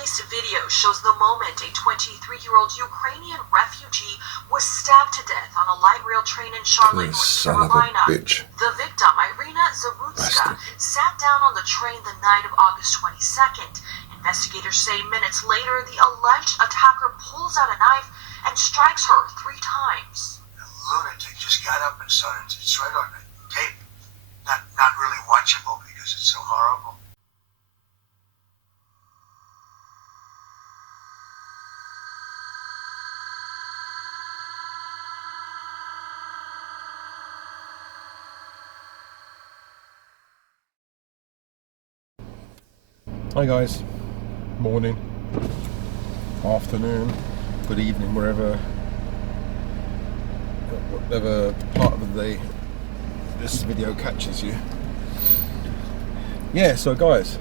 released video shows the moment a 23-year-old Ukrainian refugee was stabbed to death on a light rail train in Charlotte, North Carolina. The victim, Irina Zarutska, sat down on the train the night of August 22nd. Investigators say minutes later, the alleged attacker pulls out a knife and strikes her 3 times. The lunatic just got up and started, it's right on the tape. Not really watchable because it's so horrible. Hi guys, morning, afternoon, good evening, whatever part of the day this video catches you. Yeah, so guys,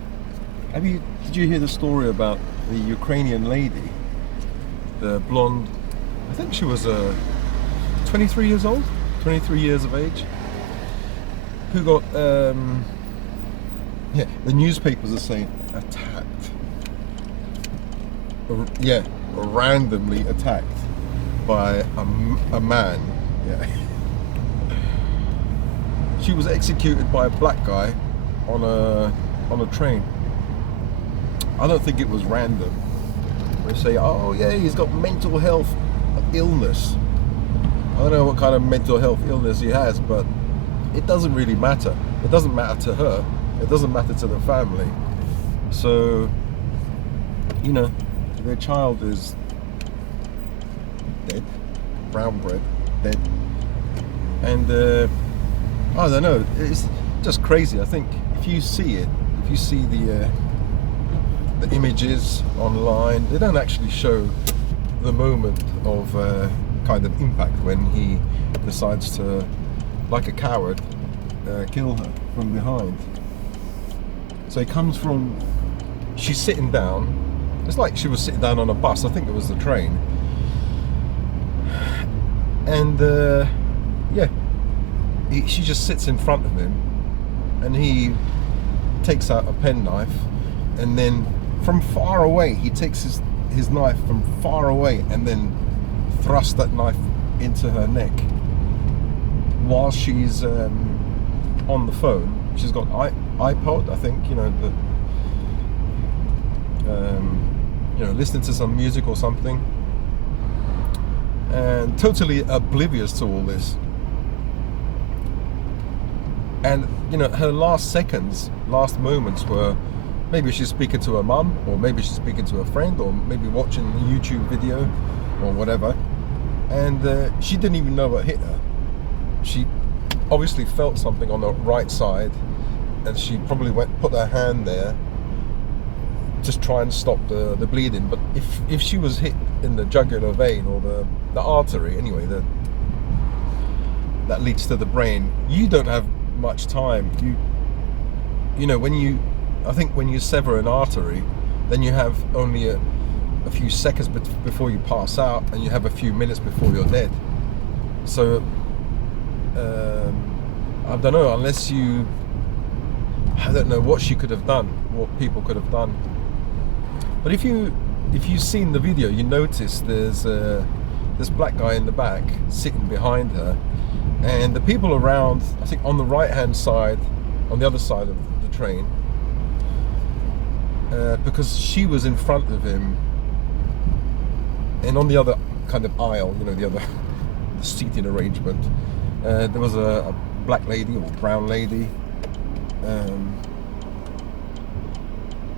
did you hear the story about the Ukrainian lady, the blonde, I think she was 23 years old, 23 years of age, who got yeah, the newspapers are saying attacked. Yeah, randomly attacked by a man. Yeah. She was executed by a black guy on a train. I don't think it was random. They say, oh yeah, he's got mental health illness. I don't know what kind of mental health illness he has, but it doesn't really matter. It doesn't matter to her. It doesn't matter to the family. So, you know, their child is dead, brown bread, dead. And I don't know, it's just crazy. I think if you see it, if you see the images online, they don't actually show the moment of kind of impact when he decides to, like a coward, kill her from behind. So he comes from, she's sitting down, it's like she was sitting down on a bus, I think it was the train. And yeah, she just sits in front of him and he takes out a penknife, and then from far away, he takes his knife from far away and then thrusts that knife into her neck while she's on the phone. She's got iPod, I think, you know, listening to some music or something, and totally oblivious to all this. And you know, her last moments were maybe she's speaking to her mum, or maybe she's speaking to a friend, or maybe watching a YouTube video or whatever, and she didn't even know what hit her. She obviously felt something on the right side, and she probably put her hand there, just try and stop the bleeding. But if she was hit in the jugular vein or the artery, anyway, that leads to the brain, you don't have much time. You know, I think when you sever an artery, then you have only a few seconds before you pass out, and you have a few minutes before you're dead. So I don't know, I don't know what she could have done, what people could have done. But if you've seen the video, you notice there's this black guy in the back sitting behind her, and the people around, I think on the right hand side, on the other side of the train, because she was in front of him, and on the other kind of aisle, you know, the seating arrangement, there was a black lady or brown lady,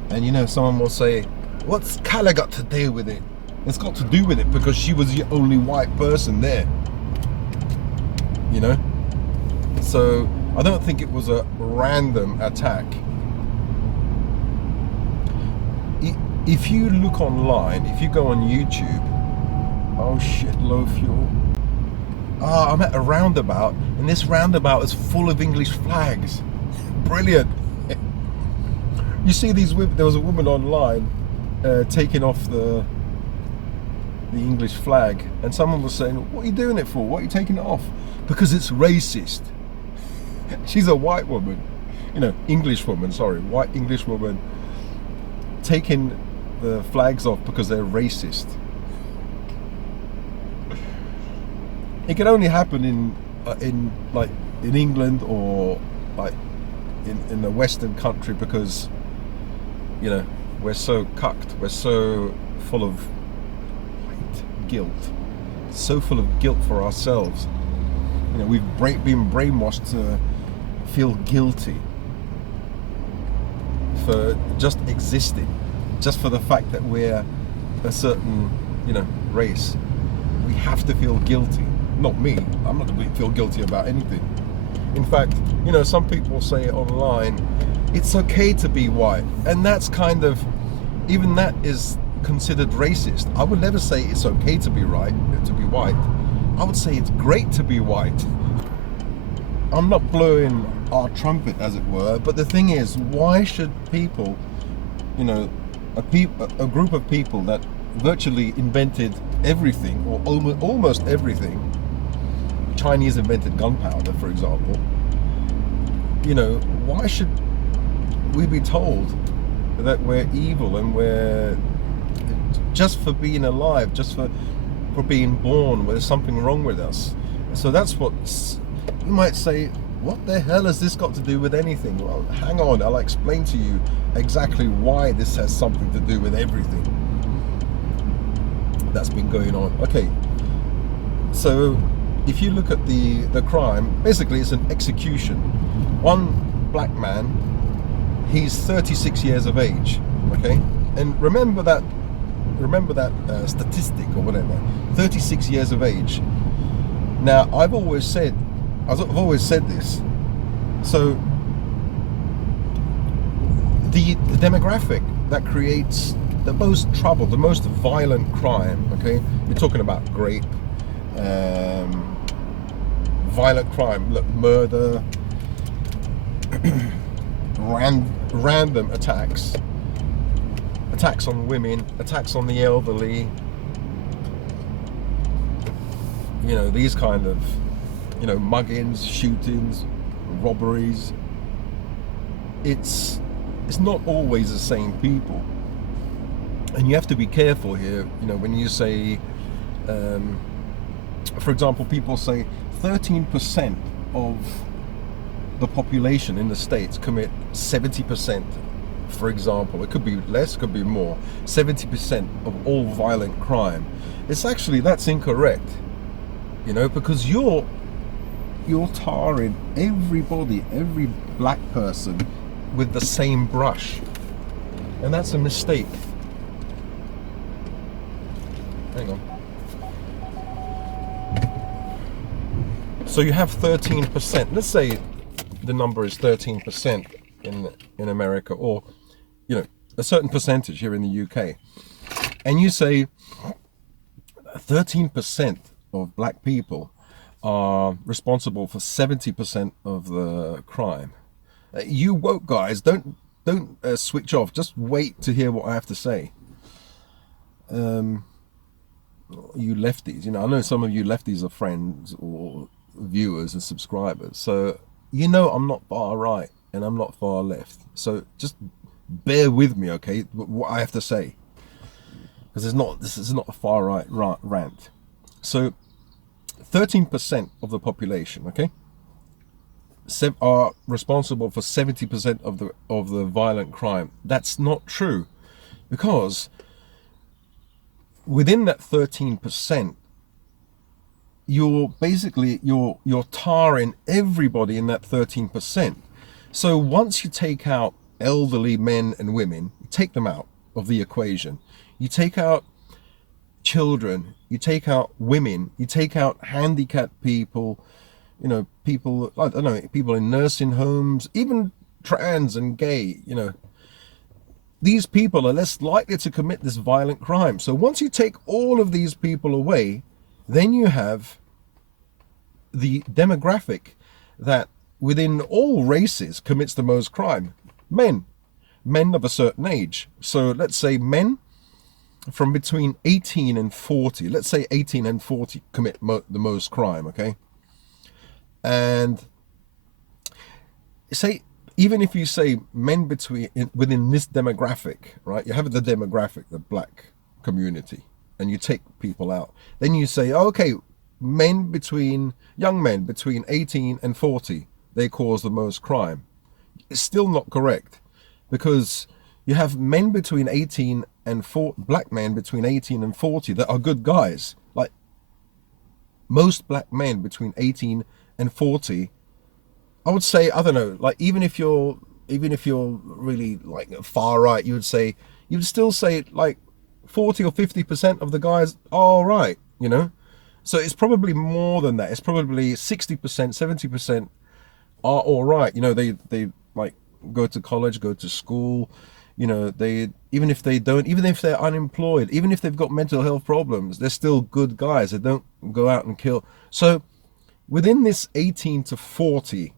and you know, someone will say, what's colour got to do with it? It's got to do with it because she was the only white person there, you know. So I don't think it was a random attack. If you look online, if you go on YouTube, oh shit, low fuel. I'm at a roundabout, and this roundabout is full of English flags. Brilliant. You see these women, there was a woman online taking off the English flag, and someone was saying, what are you doing it for? What are you taking it off? Because it's racist. She's a white woman, you know, English woman, sorry, white English woman, taking the flags off because they're racist. It can only happen in England or like in the Western country because, you know, we're so cucked, we're so full of guilt, so full of guilt for ourselves. You know, we've been brainwashed to feel guilty for just existing, just for the fact that we're a certain, you know, race. We have to feel guilty. Not me. I'm not going to feel guilty about anything. In fact, you know, some people say online, it's okay to be white, and that's kind of, even that is considered racist. I would never say it's okay to be white. I would say it's great to be white. I'm not blowing our trumpet, as it were, but the thing is, why should people, you know, a group of people that virtually invented everything, or almost everything, Chinese invented gunpowder, for example, you know, why should we be told that we're evil and we're just for being alive, just for being born, there's something wrong with us? So that's what you might say, what the hell has this got to do with anything? Well, hang on, I'll explain to you exactly why this has something to do with everything that's been going on. Okay, so if you look at the crime, basically it's an execution. One black man, he's 36 years of age, okay? And remember that statistic or whatever, 36 years of age. Now, I've always said this. So the demographic that creates the most trouble, the most violent crime, okay? You're talking about rape, violent crime, look, murder, random attacks on women, attacks on the elderly, you know, these kind of, you know, muggings, shootings, robberies. It's not always the same people, and you have to be careful here. You know, when you say, for example, people say 13% of the population in the States commit 70%, for example. It could be less, could be more. 70% of all violent crime. It's actually, that's incorrect, you know, because you're tarring everybody, every black person with the same brush, and that's a mistake. Hang on. So you have 13%. Let's say the number is 13% in America, or, you know, a certain percentage here in the UK, and you say 13% of black people are responsible for 70% of the crime. You woke guys, don't switch off. Just wait to hear what I have to say. You lefties, you know, I know some of you lefties are friends or viewers and subscribers, so you know I'm not far right and I'm not far left. So just bear with me, okay? What I have to say, because this is not a far right rant. So 13% of the population, okay, are responsible for 70% of the violent crime. That's not true, because within that 13%, you're tarring everybody in that 13%. So once you take out elderly men and women, you take them out of the equation, you take out children, you take out women, you take out handicapped people, you know, people, I don't know, people in nursing homes, even trans and gay, you know, these people are less likely to commit this violent crime. So once you take all of these people away, then you have the demographic that within all races commits the most crime. Men of a certain age. So let's say men from between 18 and 40, let's say 18 and 40 commit the most crime, okay? And say even if you say men within this demographic, right? You have the demographic, the black community, and you take people out. Then you say, okay, young men between 18 and 40, they cause the most crime. It's still not correct, because you have men between 18 and 40, black men between 18 and 40 that are good guys. Like most black men between 18 and 40, I would say, I don't know, like even if you're really like far right, you'd still say like 40 or 50% of the guys are all right, you know? So it's probably more than that. It's probably 60%, 70% are all right. You know, they like go to college, go to school, you know, even if they're unemployed, even if they've got mental health problems, they're still good guys. They don't go out and kill. So within this 18 to 40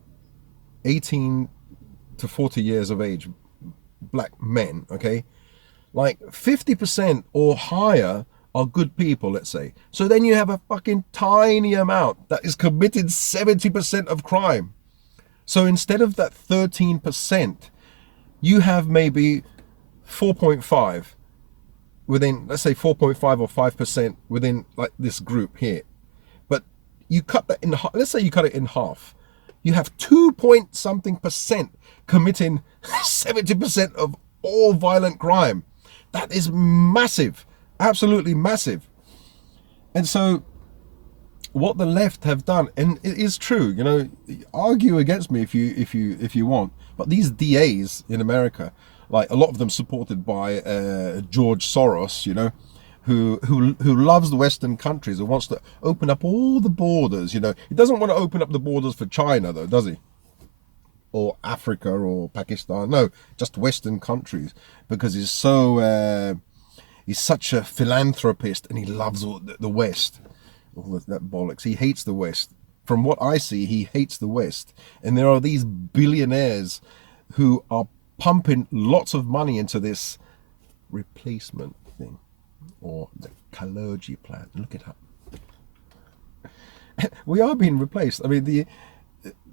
years of age, black men, okay, like 50% or higher are good people, let's say. So then you have a fucking tiny amount that is committed 70% of crime. So instead of that 13%, you have maybe 4.5 within, let's say 4.5 or 5% within like this group here. But you cut that in half, let's say you cut it in half. You have 2.something% committing 70% of all violent crime. That is massive, absolutely massive. And so what the left have done, and it is true, you know, argue against me if you want, but these DAs in America, like a lot of them supported by George Soros, you know, who loves the Western countries and wants to open up all the borders, you know. He doesn't want to open up the borders for China though, does he? Or Africa or Pakistan. No, just Western countries, because he's such a philanthropist and he loves the West. All that bollocks. He hates the West. From what I see, he hates the West. And there are these billionaires who are pumping lots of money into this replacement thing, or the Kalergi plan. Look it up. We are being replaced. I mean,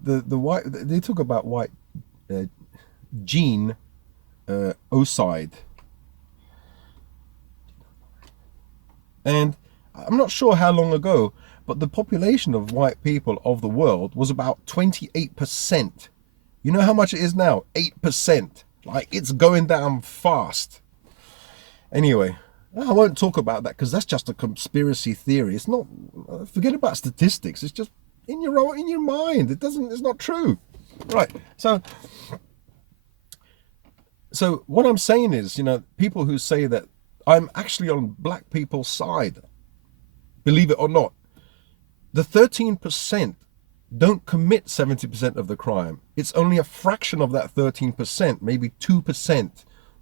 the white, they talk about white gene ocide, and I'm not sure how long ago, but the population of white people of the world was about 28%. You know how much it is now? 8%. Like, it's going down fast. Anyway, I won't talk about that because that's just a conspiracy theory. It's not, forget about statistics. It's just in your mind. It's not true. Right. So what I'm saying is, you know, people who say that I'm actually on black people's side, believe it or not, the 13% don't commit 70% of the crime. It's only a fraction of that 13%, maybe 2%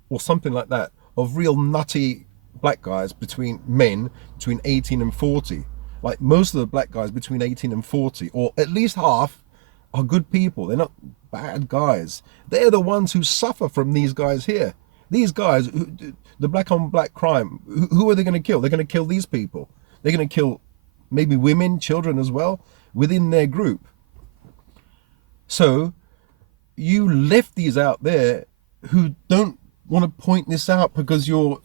or something like that, of real nutty black guys between 18 and 40. Like most of the black guys between 18 and 40, or at least half, are good people. They're not bad guys. They're the ones who suffer from these guys here. These guys, the black on black crime, who are they going to kill? They're going to kill these people. They're going to kill maybe women, children as well, within their group. So you lefties out there who don't want to point this out because you're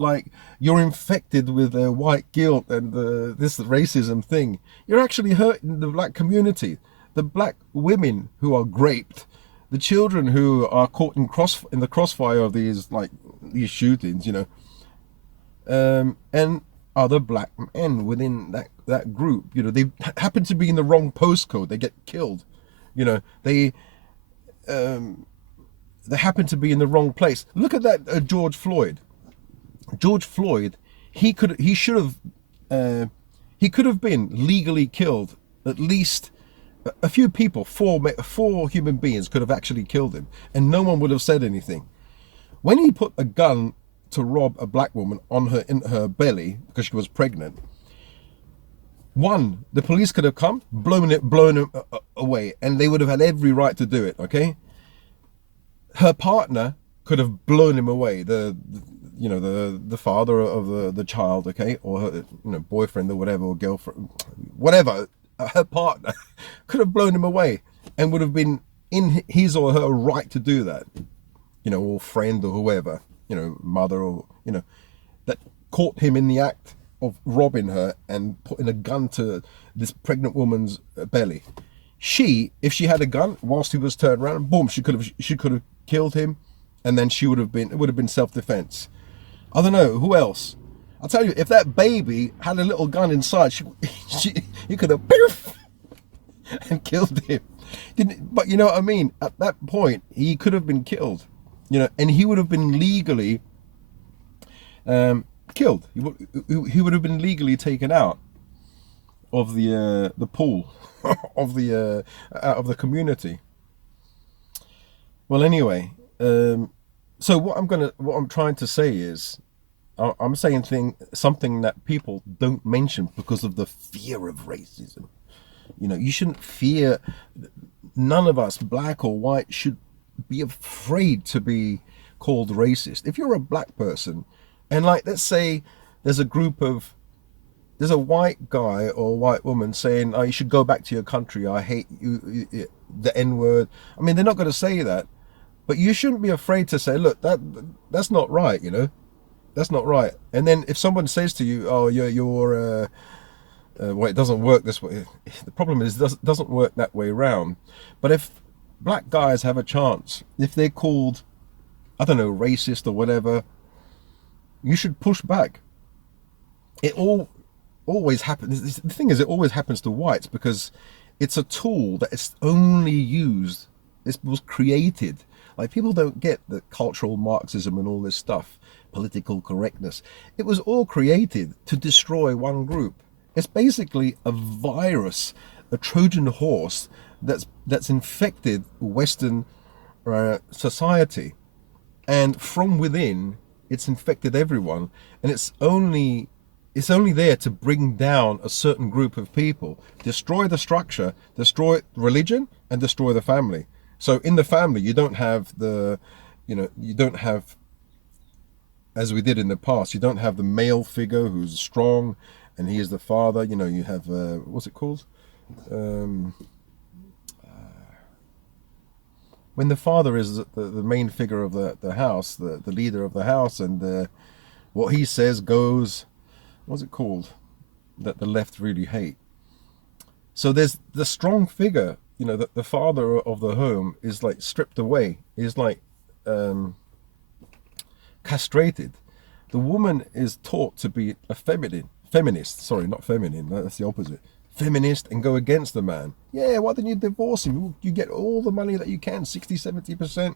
infected with white guilt and this racism thing. You're actually hurting the black community, the black women who are raped, the children who are caught in the crossfire of these shootings, you know, and other black men within that group. You know, they happen to be in the wrong postcode, they get killed. You know, they happen to be in the wrong place. Look at that George Floyd. George Floyd, he could have been legally killed. At least a few people, four human beings could have actually killed him, and no one would have said anything. When he put a gun to rob a black woman in her belly because she was pregnant, the police could have come, blown him away, and they would have had every right to do it. Okay, her partner could have blown him away, the father of the child, okay, or her boyfriend or whatever, or girlfriend, whatever, her partner could have blown him away and would have been in his or her right to do that, you know, or friend or whoever, you know, mother or, you know, that caught him in the act of robbing her and putting a gun to this pregnant woman's belly. She, if she had a gun whilst he was turned around, boom, she could have killed him, and then it would have been self-defense. I don't know who else. I'll tell you, if that baby had a little gun inside, he could have and killed him. But you know what I mean? At that point, he could have been killed, you know, and he would have been legally killed. He would have been legally taken out of the pool of the out of the community. Well, anyway, so what I'm trying to say is, I'm saying something that people don't mention because of the fear of racism. You know, you shouldn't fear. None of us, black or white, should be afraid to be called racist. If you're a black person, and like, let's say there's a white guy or white woman saying, "Oh, you should go back to your country. I hate you," the N-word. I mean, they're not going to say that, but you shouldn't be afraid to say, "Look, that's not right," you know. That's not right. And then if someone says to you, "Oh, you're well, it doesn't work this way." The problem is, it doesn't work that way around. But if black guys have a chance, if they're called, I don't know, racist or whatever, you should push back. It always happens. The thing is, it always happens to whites because it's a tool that is only used. This was created. Like, people don't get the cultural Marxism and all this stuff, political correctness. It was all created to destroy one group. It's basically a virus, a Trojan horse that's infected Western society, and from within, it's infected everyone. And it's only there to bring down a certain group of people, destroy the structure, destroy religion, and destroy the family. So in the family, you don't have as we did in the past, you don't have the male figure who's strong and he is the father. You know, you have what's it called, when the father is the main figure of the house, the leader of the house, and what he says goes. What's it called, that the left really hate? So there's the strong figure, you know, that the father of the home is like stripped away, is like castrated. The woman is taught to be a feminist, sorry, not feminine, that's the opposite. Feminist, and go against the man. Yeah, why don't you divorce him? You get all the money that you can, 60-70%.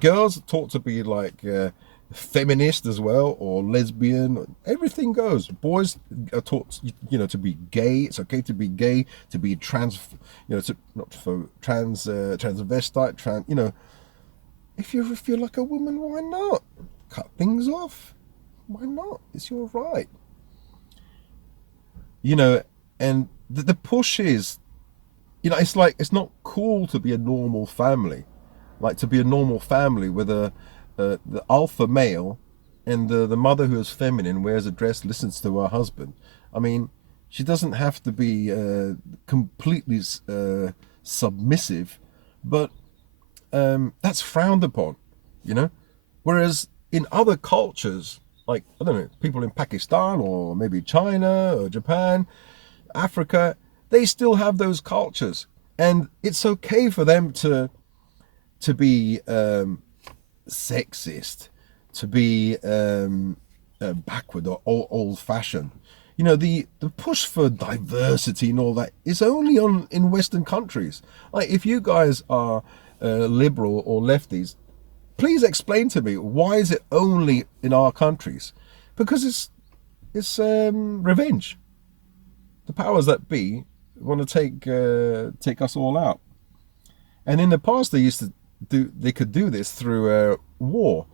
Girls taught to be like feminist as well, or lesbian. Everything goes. Boys are taught, you know, to be gay. It's okay to be gay, to be trans, you know, transvestite, you know. If you're like a woman, why not cut things off? Why not? It's your right. You know, and the push is, you know, it's like, it's not cool to be a normal family. Like, to be a normal family with the alpha male, and the mother who is feminine, wears a dress, listens to her husband. I mean, she doesn't have to be completely submissive, but that's frowned upon, you know. Whereas in other cultures, like, I don't know, people in Pakistan or maybe China or Japan, Africa, they still have those cultures, and it's okay for them to be sexist, to be backward or old-fashioned. You know, the push for diversity and all that is only in Western countries. Like, if you guys are liberal or lefties, please explain to me, why is it only in our countries? Because it's revenge. The powers that be want to take us all out. And in the past, they could do this through war,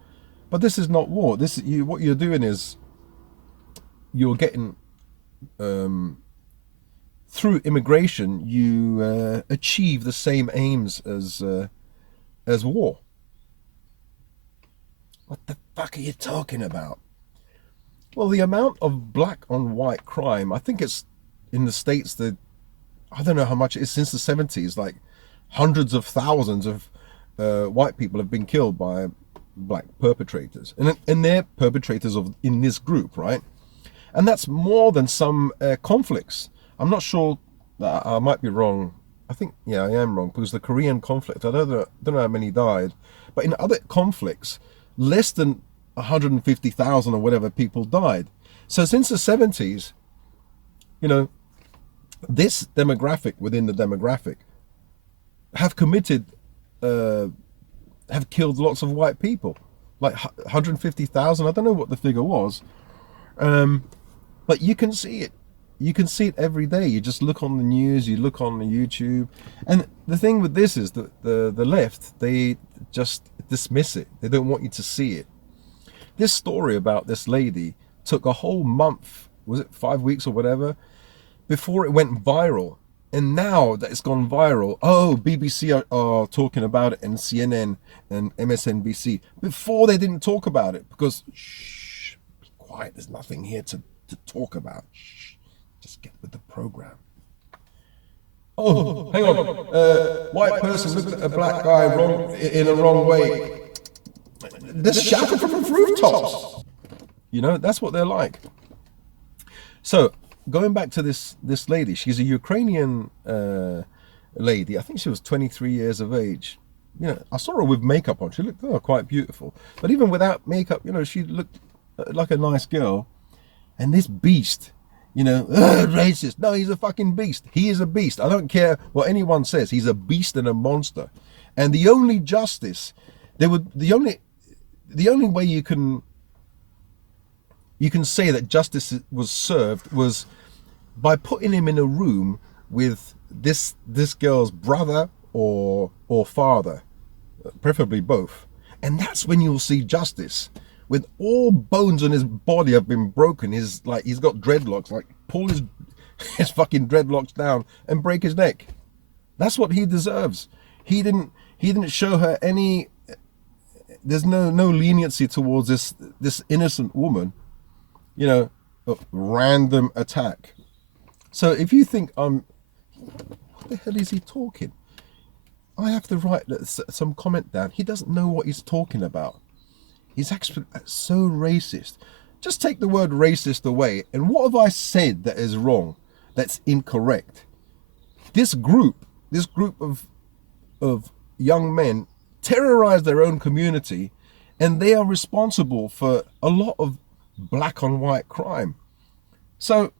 but this is not war. What you're doing is you're getting through immigration, you achieve the same aims as war. What the fuck are you talking about? Well, the amount of black on white crime, I think it's in the States, that I don't know how much it is, since the 70s, like hundreds of thousands of white people have been killed by black perpetrators, and they're perpetrators in this group, right? And that's more than some conflicts. I'm not sure, I might be wrong. I think, yeah, I am wrong, because the Korean conflict, I don't know how many died, but in other conflicts, less than 150,000 or whatever people died. So since the 70s, you know, this demographic within the demographic have killed lots of white people, like 150,000. I don't know what the figure was, but you can see it. You can see it every day. You just look on the news, you look on the YouTube. And the thing with this is that the left, they just dismiss it. They don't want you to see it. This story about this lady took a whole month, was it 5 weeks or whatever, before it went viral. And now that it's gone viral, oh, BBC are talking about it, and CNN and MSNBC. Before, they didn't talk about it because, shh, be quiet, there's nothing here to talk about. Shh, just get with the program. Oh, hang on. White person looked at a black guy in a wrong way. They're shouting from the rooftops. You know, that's what they're like. So, going back to this lady, she's a Ukrainian lady. I think she was 23 years of age. You know, I saw her with makeup on. She looked quite beautiful. But even without makeup, you know, she looked like a nice girl. And this beast, you know, racist. No, he's a fucking beast. He is a beast. I don't care what anyone says. He's a beast and a monster. And the only justice, the only way you can say that justice was served was by putting him in a room with this girl's brother or father, preferably both. And that's when you'll see justice. With all bones on his body have been broken, he's got dreadlocks, like pull his fucking dreadlocks down and break his neck. That's what he deserves. He didn't show her any, there's no leniency towards this innocent woman, you know, a random attack. So if you think, what the hell is he talking? I have to write some comment down. He doesn't know what he's talking about. He's actually so racist. Just take the word racist away. And what have I said that is wrong, that's incorrect? This group of young men terrorize their own community, and they are responsible for a lot of black on white crime. So,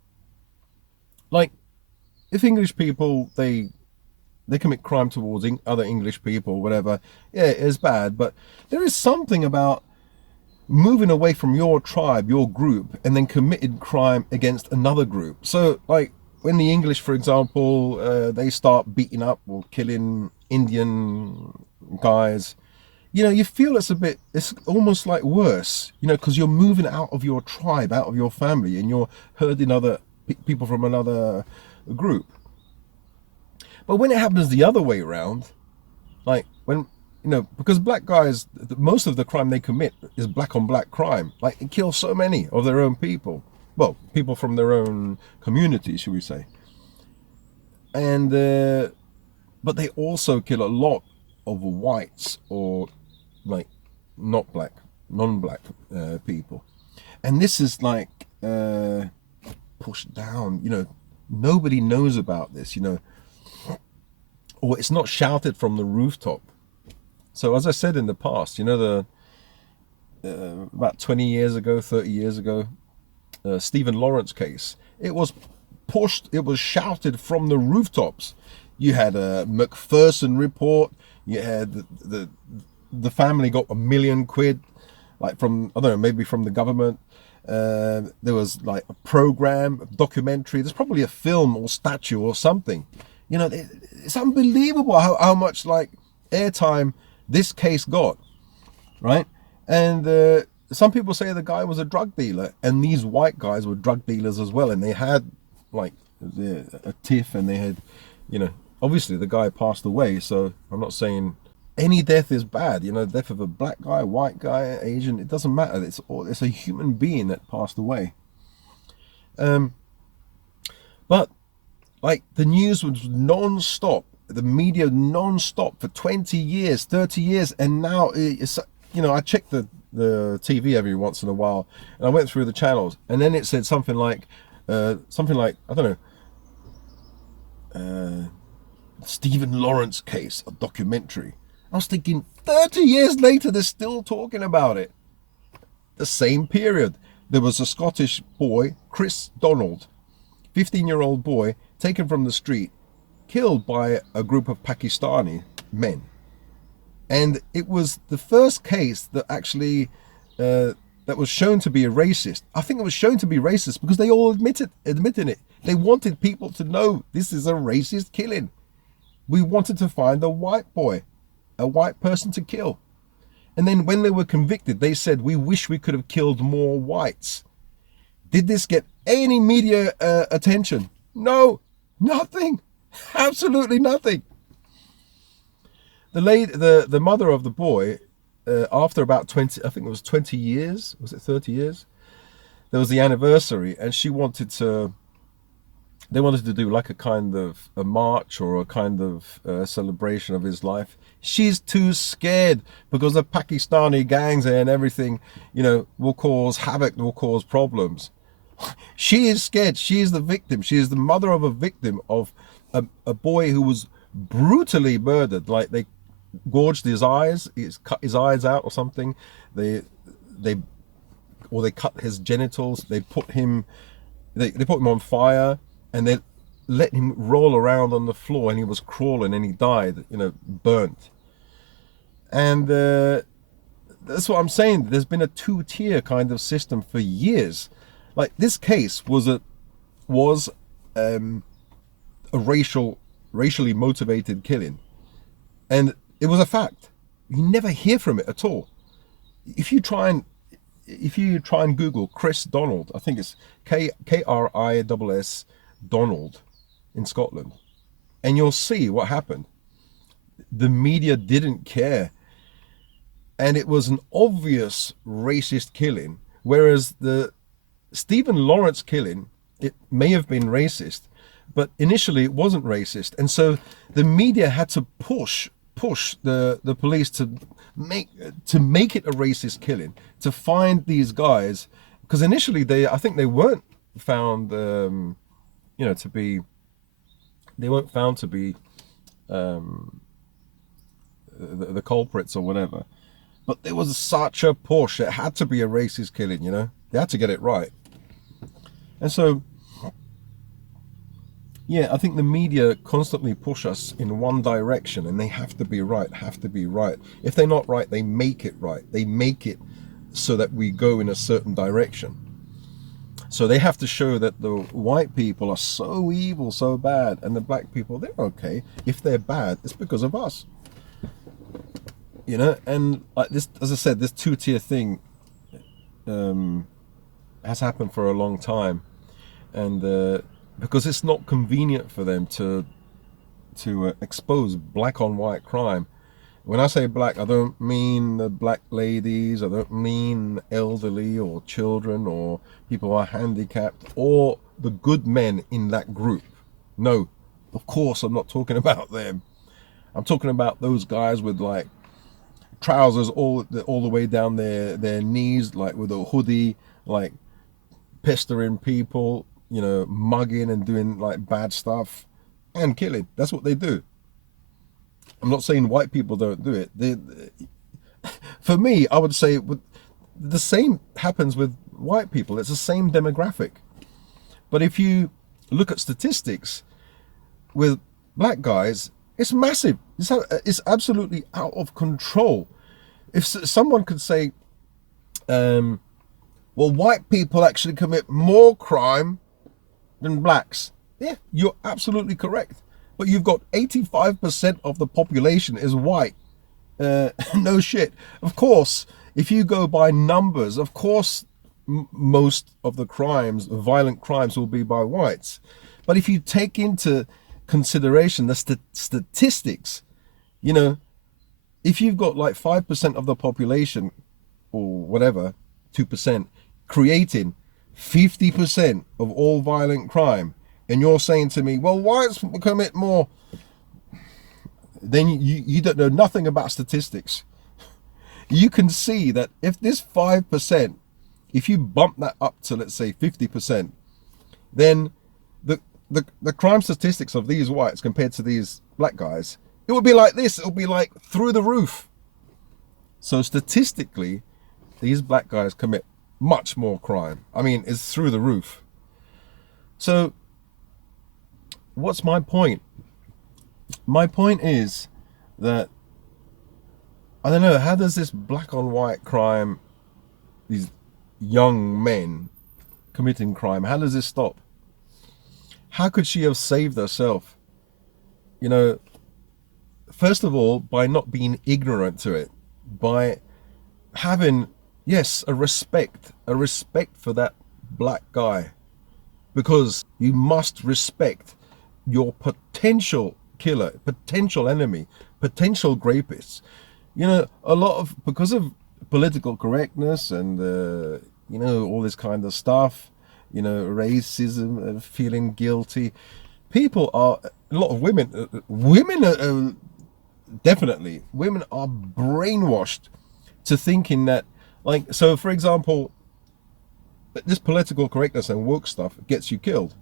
like, if English people, they commit crime towards other English people, whatever, yeah, it is bad. But there is something about moving away from your tribe, your group, and then committed crime against another group. So, like, when the English, for example, they start beating up or killing Indian guys, you know, you feel it's almost like worse, you know, because you're moving out of your tribe, out of your family, and you're hurting other people from another group. But when it happens the other way around, like when, you know, because black guys, most of the crime they commit is black on black crime. Like, it kills so many of their own people. Well, people from their own community, should we say. And, but they also kill a lot of whites or, like, not black, non-black people. And this is like pushed down, you know, nobody knows about this, you know, or it's not shouted from the rooftop. So as I said in the past, you know, about 20 years ago, 30 years ago, Stephen Lawrence case, it was pushed, it was shouted from the rooftops. You had a McPherson report, you had the family got £1 million, like from, I don't know, maybe from the government. There was like a program, a documentary, there's probably a film or statue or something. You know, it's unbelievable how much like airtime this case got, right? And some people say the guy was a drug dealer, and these white guys were drug dealers as well, and they had like a tiff, and they had, you know, obviously the guy passed away, so I'm not saying any death is bad, you know, death of a black guy, white guy, Asian, it doesn't matter, it's a human being that passed away. But like the news was non-stop the media non-stop for 20 years, 30 years, and now it's, you know, I check the TV every once in a while, and I went through the channels, and then it said something like I don't know, Stephen Lawrence case, a documentary. I was thinking 30 years later they're still talking about it. The same period, there was a Scottish boy, Chris Donald, 15-year-old boy, taken from the street, killed by a group of Pakistani men. And it was the first case that actually that was shown to be a racist. I think it was shown to be racist because they all admitted it. They wanted people to know this is a racist killing. We wanted to find a white boy, a white person to kill. And then when they were convicted, they said, we wish we could have killed more whites. Did this get any media attention? No, nothing. Absolutely nothing. The mother of the boy, after about 20, I think it was 20 years, was it 30 years? There was the anniversary, and they wanted to do like a kind of a march or a kind of celebration of his life. She's too scared because the Pakistani gangs and everything, you know, will cause havoc, will cause problems. She is scared. She is the victim. She is the mother of a victim of a boy who was brutally murdered. Like they gorged his eyes, cut his eyes out or something. They cut his genitals. They put him on fire, and they let him roll around on the floor, and he was crawling, and he died, you know, burnt. And that's what I'm saying. There's been a two-tier kind of system for years. Like this case was a racially motivated killing, and it was a fact. You never hear from it at all. If you try and Google Chris Donald, I think it's Kriss Donald in Scotland, and you'll see what happened. The media didn't care, and it was an obvious racist killing, whereas the Stephen Lawrence killing, it may have been racist, but initially it wasn't racist. And so the media had to push the police to make it a racist killing, to find these guys, because initially I think they weren't found they weren't found to be the culprits or whatever. But there was such a push. It had to be a racist killing, you know. They had to get it right. And so, yeah, I think the media constantly push us in one direction, and they have to be right, If they're not right, they make it right. They make it so that we go in a certain direction. So they have to show that the white people are so evil, so bad, and the black people, they're okay. If they're bad, it's because of us. You know, and like this, as I said, this two-tier thing has happened for a long time, and because it's not convenient for them to expose black on white crime. When I say black, I don't mean the black ladies, I don't mean elderly or children or people who are handicapped or the good men in that group. No, of course I'm not talking about them. I'm talking about those guys with like trousers all the way down their knees, like with a hoodie, like pestering people, you know, mugging and doing like bad stuff and killing. That's what they do. I'm not saying white people don't do it. For me, I would say the same happens with white people. It's the same demographic. But if you look at statistics with black guys, it's massive. It's absolutely out of control. If someone could say, well, white people actually commit more crime than blacks. Yeah, you're absolutely correct. But you've got 85% of the population is white. No shit. Of course, if you go by numbers, of course, most of the crimes, violent crimes, will be by whites. But if you take into consideration the statistics, you know, if you've got like 5% of the population or whatever, 2%, creating 50% of all violent crime, and you're saying to me, well, whites commit more. then you don't know nothing about statistics. You can see that if this 5%, if you bump that up to, let's say, 50%, then the crime statistics of these whites compared to these black guys, it would be like this. It would be like through the roof. So statistically, these black guys commit much more crime. I mean, it's through the roof. So what's my point? My point is that, I don't know, how does this black on white crime, these young men committing crime, how does this stop? How could she have saved herself? You know, first of all, by not being ignorant to it, by having, yes, a respect for that black guy, because you must respect your potential killer, potential enemy, potential rapists. You know, a lot of, because of political correctness and you know, all this kind of stuff, you know, racism, feeling guilty, people are, a lot of women are definitely, women are brainwashed to thinking that, like, so for example, this political correctness and woke stuff gets you killed.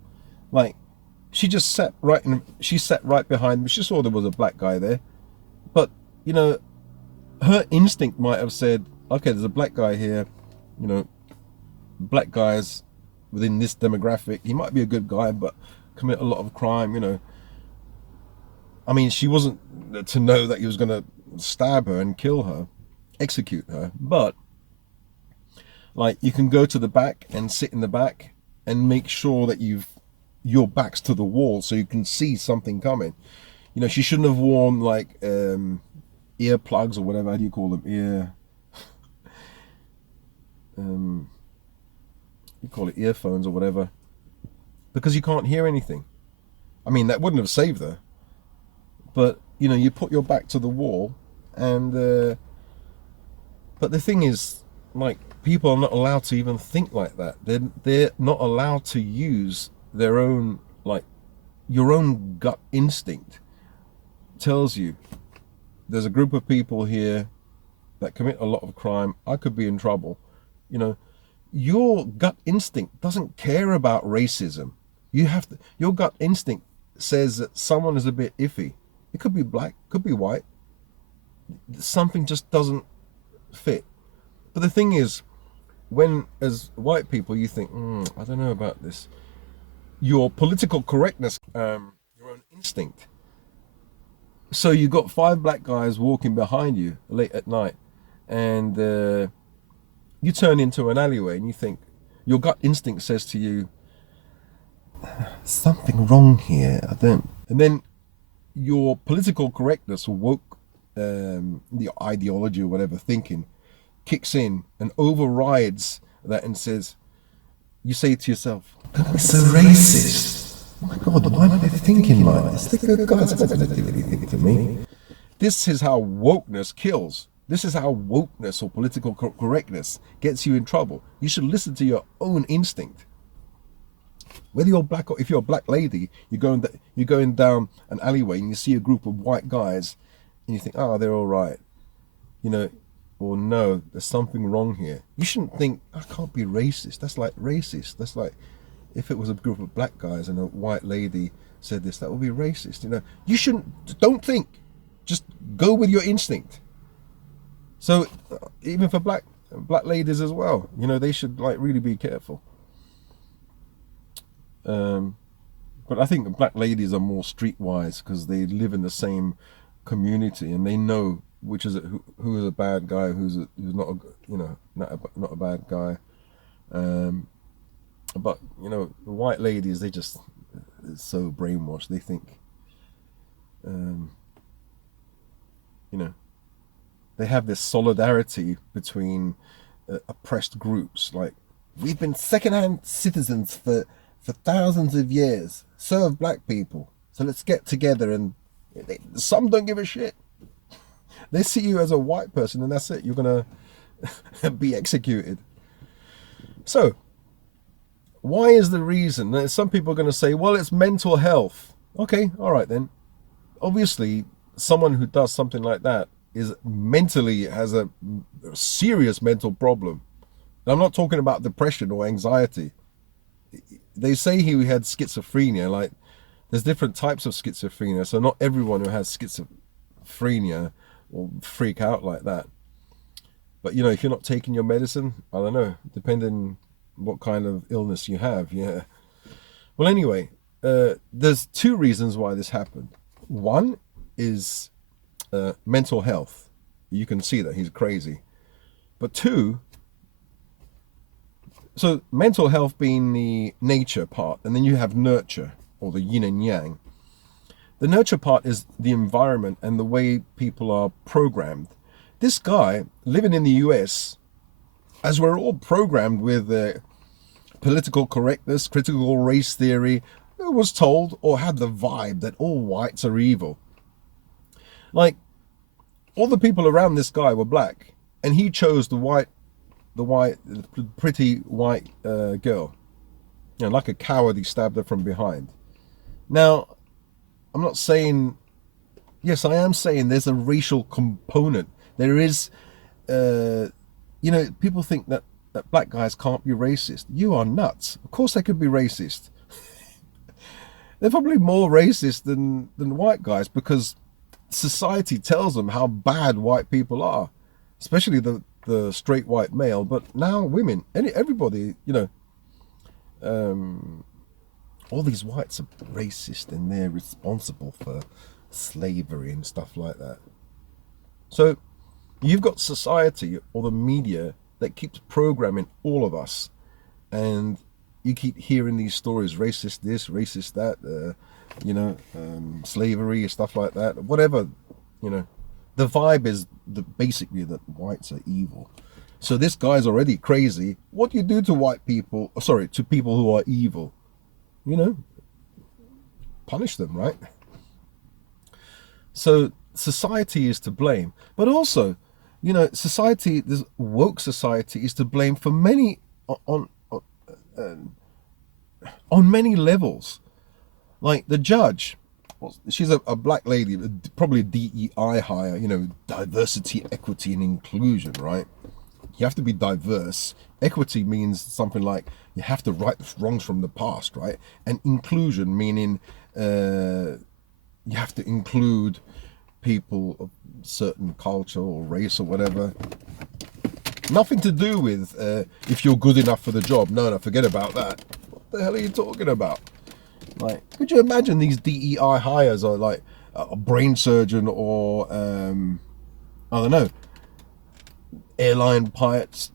Like, she sat right behind me. She saw there was a black guy there, but you know, her instinct might have said, okay, there's a black guy here, you know, black guys within this demographic, he might be a good guy but commit a lot of crime, you know. I mean, she wasn't to know that he was going to stab her and kill her, execute her, but like, you can go to the back and sit in the back and make sure that your back's to the wall so you can see something coming. You know, she shouldn't have worn like earplugs or whatever. How do you call them? You call it earphones or whatever, because you can't hear anything. I mean, that wouldn't have saved her, but you know, you put your back to the wall, and but the thing is, like, people are not allowed to even think like that. They're not allowed to use their own, like, your own gut instinct tells you there's a group of people here that commit a lot of crime. I could be in trouble. You know, your gut instinct doesn't care about racism. Your gut instinct says that someone is a bit iffy. It could be black, could be white. Something just doesn't fit. But the thing is, when as white people you think, I don't know about this, your political correctness, your own instinct. So you got 5 black guys walking behind you late at night, and you turn into an alleyway and you think, your gut instinct says to you, something wrong here, and then your political correctness or woke the ideology or whatever thinking kicks in and overrides that and says, you say to yourself, that's so racist. Oh my God, why am I thinking like this? God's not going to do anything to me. This is how wokeness kills. This is how wokeness or political correctness gets you in trouble. You should listen to your own instinct. Whether you're black or if you're a black lady, you're going down an alleyway and you see a group of white guys and you think, oh, they're all right. You know, or no, there's something wrong here. You shouldn't think, I can't be racist. That's like racist. That's like, if it was a group of black guys and a white lady said this, that would be racist. You know, you shouldn't, don't think, just go with your instinct. So even for black ladies as well, you know, they should like really be careful. But I think black ladies are more streetwise because they live in the same community and they know which is who is a bad guy, who's not a, you know, not a bad guy. But you know, the white ladies, they just so brainwashed. They think, you know, they have this solidarity between oppressed groups. Like, we've been second-hand citizens for thousands of years. So have black people. So let's get together. And some don't give a shit. They see you as a white person and that's it. You're going to be executed. So, why is the reason? Now, some people are going to say, well, it's mental health. Okay, all right then. Obviously, someone who does something like that is mentally has a serious mental problem. And I'm not talking about depression or anxiety. They say he had schizophrenia. Like, there's different types of schizophrenia, so not everyone who has schizophrenia will freak out like that. But, you know, if you're not taking your medicine, I don't know, depending what kind of illness you have, yeah. Well, anyway, there's two reasons why this happened. One is mental health. You can see that he's crazy. But two, so mental health being the nature part, and then you have nurture, or the yin and yang. The nurture part is the environment and the way people are programmed. This guy living in the US, as we're all programmed with political correctness, critical race theory, was told or had the vibe that all whites are evil. Like, all the people around this guy were black, and he chose the pretty white girl. You know, like a coward, he stabbed her from behind. Now, I'm not saying, yes, I am saying there's a racial component. There is, you know, people think that black guys can't be racist. You are nuts. Of course they could be racist. They're probably more racist than white guys, because society tells them how bad white people are, especially the straight white male, but now women, everybody, you know, all these whites are racist and they're responsible for slavery and stuff like that. So you've got society or the media that keeps programming all of us, and you keep hearing these stories, racist this, racist that, you know, slavery, stuff like that, whatever, you know. The vibe is basically that whites are evil. So this guy's already crazy. What do you do to white people, sorry, to people who are evil? You know, punish them, right? So society is to blame. But also, you know, society, this woke society, is to blame for many, on many levels. Like the judge, she's a black lady, probably a DEI hire, you know, diversity, equity, and inclusion, right? You have to be diverse. Equity means something like you have to right the wrongs from the past, right? And inclusion meaning you have to include people of certain culture or race or whatever. Nothing to do with if you're good enough for the job. No, forget about that. What the hell are you talking about? Like, could you imagine these DEI hires are like a brain surgeon or I don't know, airline pilots.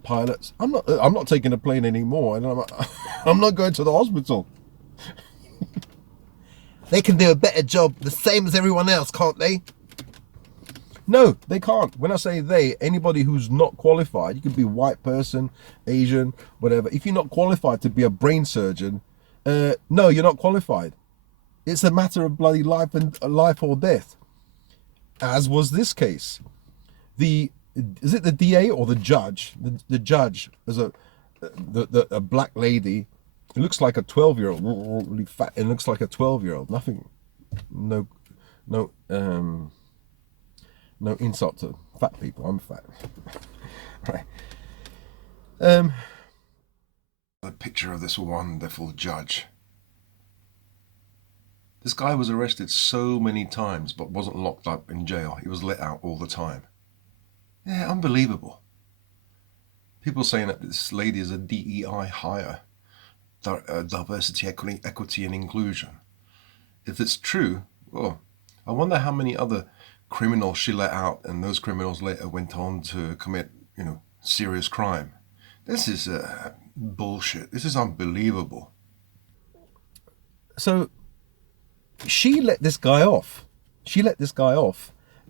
I'm not taking a plane anymore, and I'm not going to the hospital. They can do a better job, the same as everyone else, can't they? No, they can't. When I say they, anybody who's not qualified, you could be a white person, Asian, whatever. If you're not qualified to be a brain surgeon, no, you're not qualified. It's a matter of bloody life or death, as was this case. Is it the DA or the judge? The judge is a black lady. It looks like a 12-year-old, really fat. It looks like a 12-year-old. Nothing, no insult to fat people. I'm fat. Right. A picture of this wonderful judge. This guy was arrested so many times, but wasn't locked up in jail. He was let out all the time. Yeah, unbelievable. People saying that this lady is a DEI hire, diversity, equity, and inclusion. If it's true, well, I wonder how many other criminals she let out, and those criminals later went on to commit, you know, serious crime. This is bullshit. This is unbelievable. So she let this guy off.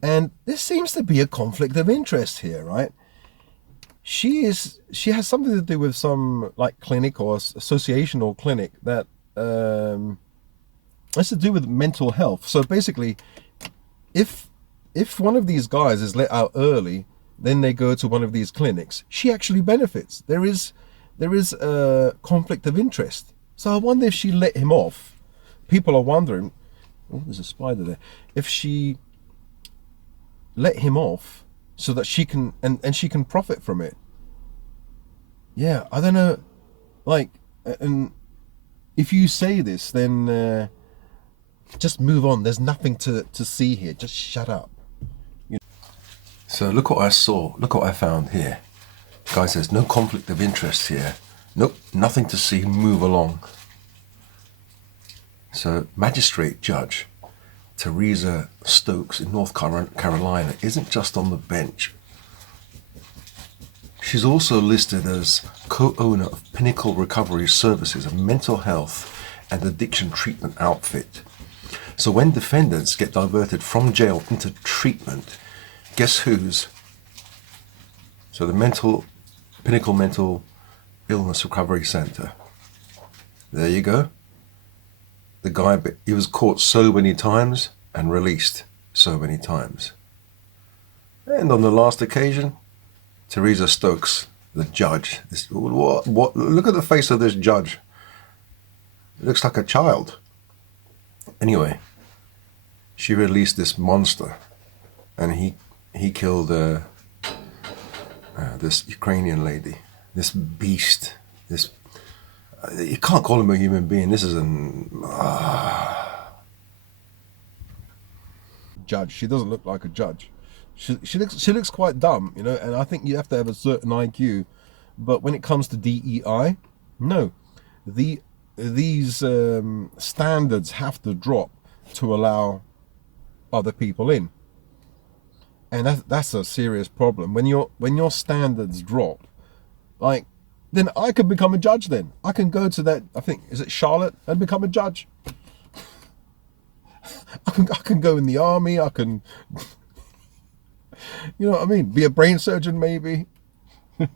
And there seems to be a conflict of interest here, right? She has something to do with some like clinic or association or clinic that has to do with mental health. So basically, if one of these guys is let out early, then they go to one of these clinics, she actually benefits. There is a conflict of interest. So I wonder if she let him off. People are wondering, oh, there's a spider there. If she let him off so that she can, and she can profit from it. Yeah, I don't know, like, and if you say this, then just move on. There's nothing to see here. Just shut up. So look what I saw. Look what I found here. Guy says, no conflict of interest here. Nope, nothing to see. Move along. So Magistrate Judge Teresa Stokes in North Carolina isn't just on the bench. She's also listed as co-owner of Pinnacle Recovery Services, a mental health and addiction treatment outfit. So when defendants get diverted from jail into treatment, guess who's? So the Pinnacle Mental Illness Recovery Center. There you go. The guy, he was caught so many times and released so many times. And on the last occasion, Teresa Stokes, the judge. What? Look at the face of this judge. It looks like a child. Anyway, she released this monster, and he killed this Ukrainian lady, this beast. This you can't call him a human being. This is an judge. She doesn't look like a judge. She looks quite dumb, you know. And I think you have to have a certain IQ. But when it comes to DEI, no, these standards have to drop to allow other people in, and that's a serious problem. When your standards drop, like, then I could become a judge. Then I can go to that, I think, is it Charlotte, and become a judge. I can go in the army. I can, you know what I mean? Be a brain surgeon, maybe. I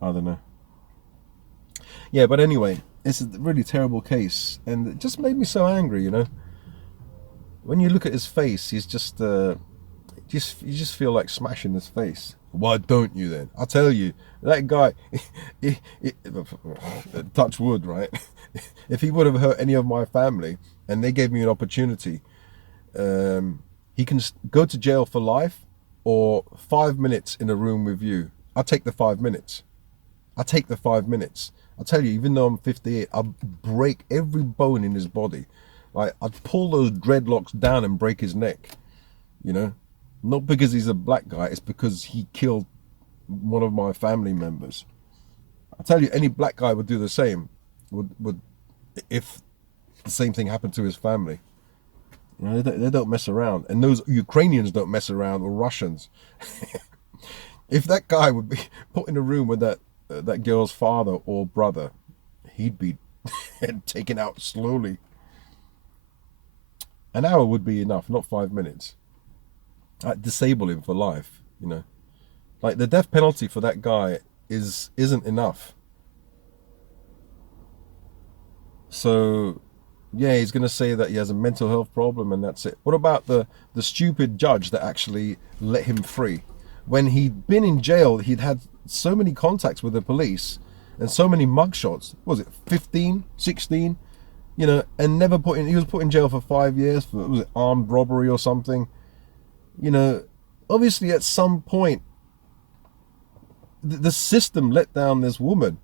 don't know. Yeah, but anyway, it's a really terrible case, and it just made me so angry, you know. When you look at his face, he's just, you just feel like smashing his face. Why don't you then? I'll tell you, that guy, touch wood, right? If he would have hurt any of my family, and they gave me an opportunity, he can go to jail for life, or 5 minutes in a room with you. I'll take the 5 minutes. I'll take the 5 minutes. I'll tell you, even though I'm 58, I'll break every bone in his body. Like, I'd pull those dreadlocks down and break his neck, you know? Not because he's a black guy, it's because he killed one of my family members. I tell you, any black guy would do the same, would if the same thing happened to his family. You know, they don't mess around. And those Ukrainians don't mess around, or Russians. If that guy would be put in a room with that girl's father or brother, he'd be taken out slowly. An hour would be enough, not 5 minutes. I'd disable him for life, you know. Like, the death penalty for that guy isn't enough. So, yeah, he's going to say that he has a mental health problem and that's it. What about the stupid judge that actually let him free? When he'd been in jail, he'd had so many contacts with the police and so many mugshots. What was it, 15, 16? You know, and never he was put in jail for 5 years for, was it armed robbery or something? You know, obviously at some point, the system let down this woman.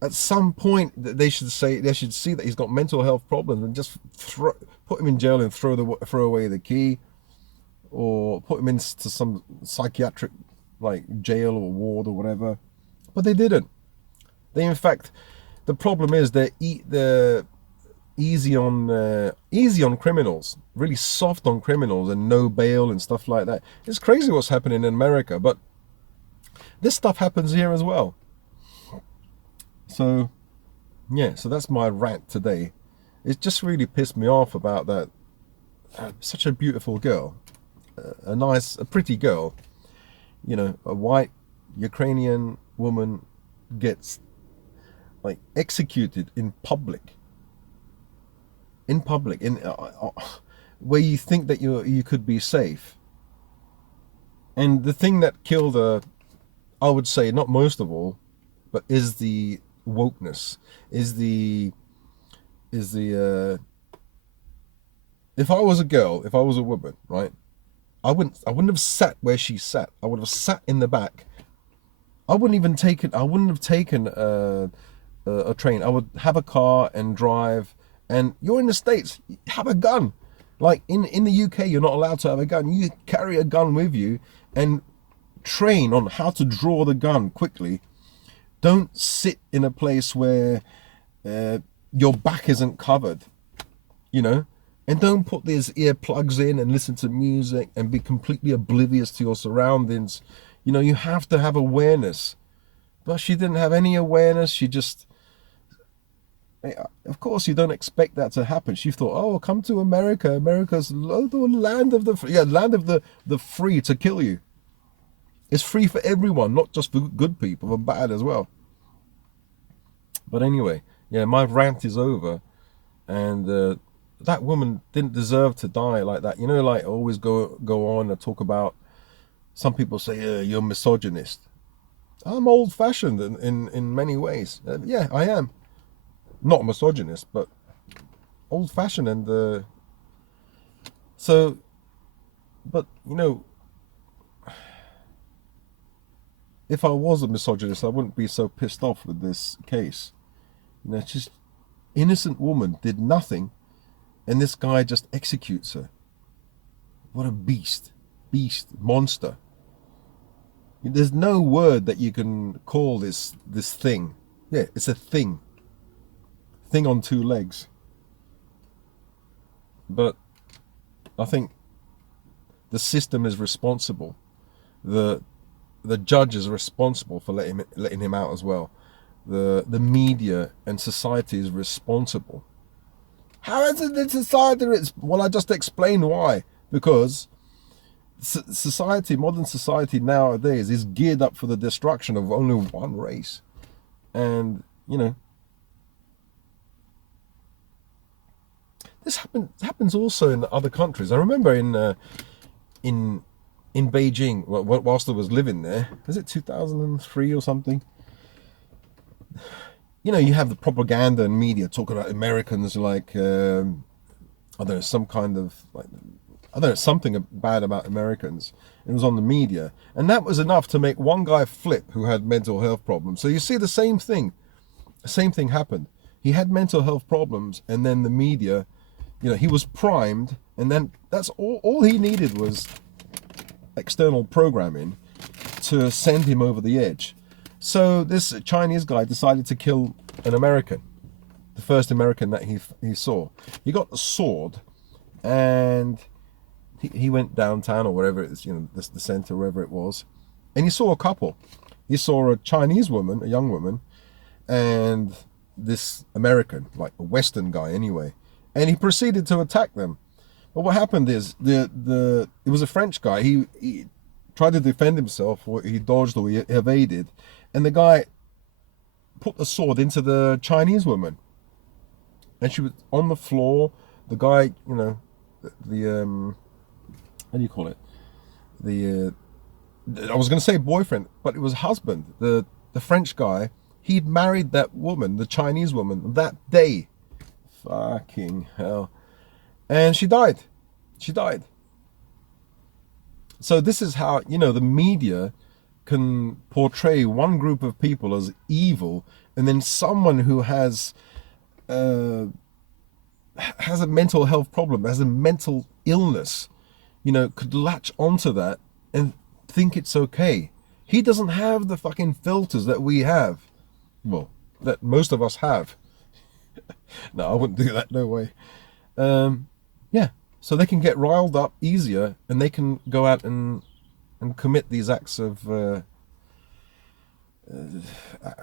At some point, they should see that he's got mental health problems and just put him in jail and throw away the key, or put him into some psychiatric, like, jail or ward or whatever. But they didn't. They, in fact, the problem is they're easy on criminals, really soft on criminals, and no bail and stuff like that. It's crazy what's happening in America, but this stuff happens here as well. So, yeah, so that's my rant today. It just really pissed me off about that. Such a beautiful girl, a pretty girl, you know, a white Ukrainian woman gets, like, executed in public, where you think that you could be safe. And the thing that killed her, I would say, not most of all, but is the wokeness, is the if I was a girl, if I was a woman, right, I wouldn't have sat where she sat. I would have sat in the back. I wouldn't have taken a train. I would have a car and drive. And you're in the States, have a gun. Like in the UK, you're not allowed to have a gun. You carry a gun with you and train on how to draw the gun quickly. Don't sit in a place where your back isn't covered, you know? And don't put these earplugs in and listen to music and be completely oblivious to your surroundings. You know, you have to have awareness. But she didn't have any awareness. She just, of course, you don't expect that to happen. She thought, oh, come to America. America's the land of the free to kill you. It's free for everyone, not just for good people, but bad as well. But anyway, yeah, my rant is over. And that woman didn't deserve to die like that. You know, like always go on and talk about, some people say, you're misogynist. I'm old-fashioned in many ways. Yeah, I am. Not misogynist, but old-fashioned. And so, but, you know, if I was a misogynist, I wouldn't be so pissed off with this case. You know, it's just innocent woman did nothing, and this guy just executes her. What a beast, monster. There's no word that you can call this thing. Yeah, it's a thing. Thing on two legs. But I think the system is responsible. The judge is responsible for letting him out as well. The media and society is responsible. How is it that society is? Well, I just explained why. Because society, modern society nowadays, is geared up for the destruction of only one race. And, you know, this happens also in other countries. I remember in Beijing, whilst I was living there, was it 2003 or something? You know, you have the propaganda and media talking about Americans like, I don't know, some kind of, like, I don't know, something bad about Americans. It was on the media. And that was enough to make one guy flip who had mental health problems. So you see the same thing. The same thing happened. He had mental health problems, and then the media, you know, he was primed, and then that's all he needed was external programming to send him over the edge. So this Chinese guy decided to kill an American, the first American that he saw. He got a sword, and he went downtown or wherever it is, you know, the center, wherever it was, and he saw a couple. He saw a Chinese woman, a young woman, and this American, like a Western guy anyway, and he proceeded to attack them. But what happened is it was a French guy. He tried to defend himself, or he dodged, or he evaded, and the guy put the sword into the Chinese woman, and she was on the floor. The guy, you know, the how do you call it? I was going to say boyfriend, but it was husband. The French guy, he'd married that woman, the Chinese woman, that day. Fucking hell. And she died. She died. So this is how, you know, the media can portray one group of people as evil, and then someone who has a mental health problem, has a mental illness, you know, could latch onto that and think it's okay. He doesn't have the fucking filters that we have. Well, that most of us have. No, I wouldn't do that, no way. Yeah, so they can get riled up easier, and they can go out and commit these acts of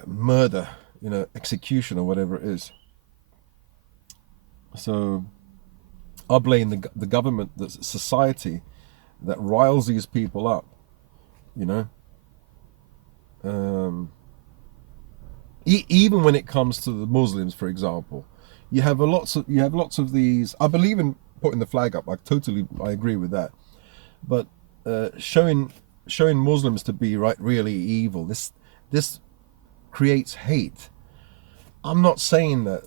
murder, you know, execution or whatever it is. So I blame the government, the society that riles these people up, you know. Even when it comes to the Muslims, for example, you have lots of these. I believe in putting the flag up. I agree with that. But showing Muslims to be really evil, this creates hate. I'm not saying that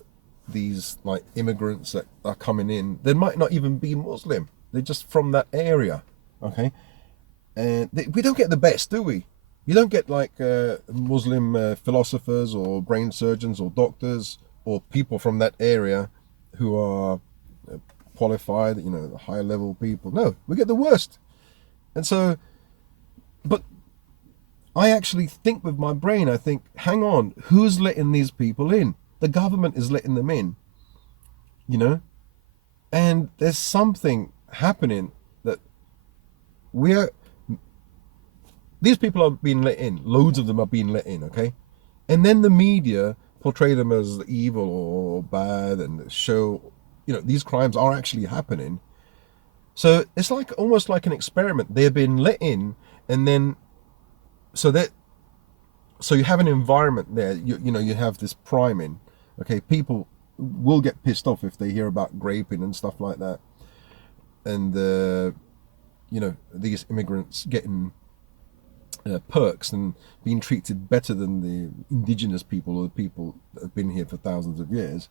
these like immigrants that are coming in, they might not even be Muslim. They're just from that area, okay? And we don't get the best, do we? You don't get like Muslim philosophers or brain surgeons or doctors or people from that area who are qualified, you know, high level people. No, we get the worst. And so, but I actually think with my brain, I think, hang on, who's letting these people in? The government is letting them in, you know? And there's something happening that these people are being let in. Loads of them are being let in, okay? And then the media portray them as evil or bad and show, you know, these crimes are actually happening. So it's like almost like an experiment. They're being let in, and then so you have an environment there. You know, you have this priming. Okay, people will get pissed off if they hear about raping and stuff like that, and you know, these immigrants getting perks and being treated better than the indigenous people or the people that have been here for thousands of years,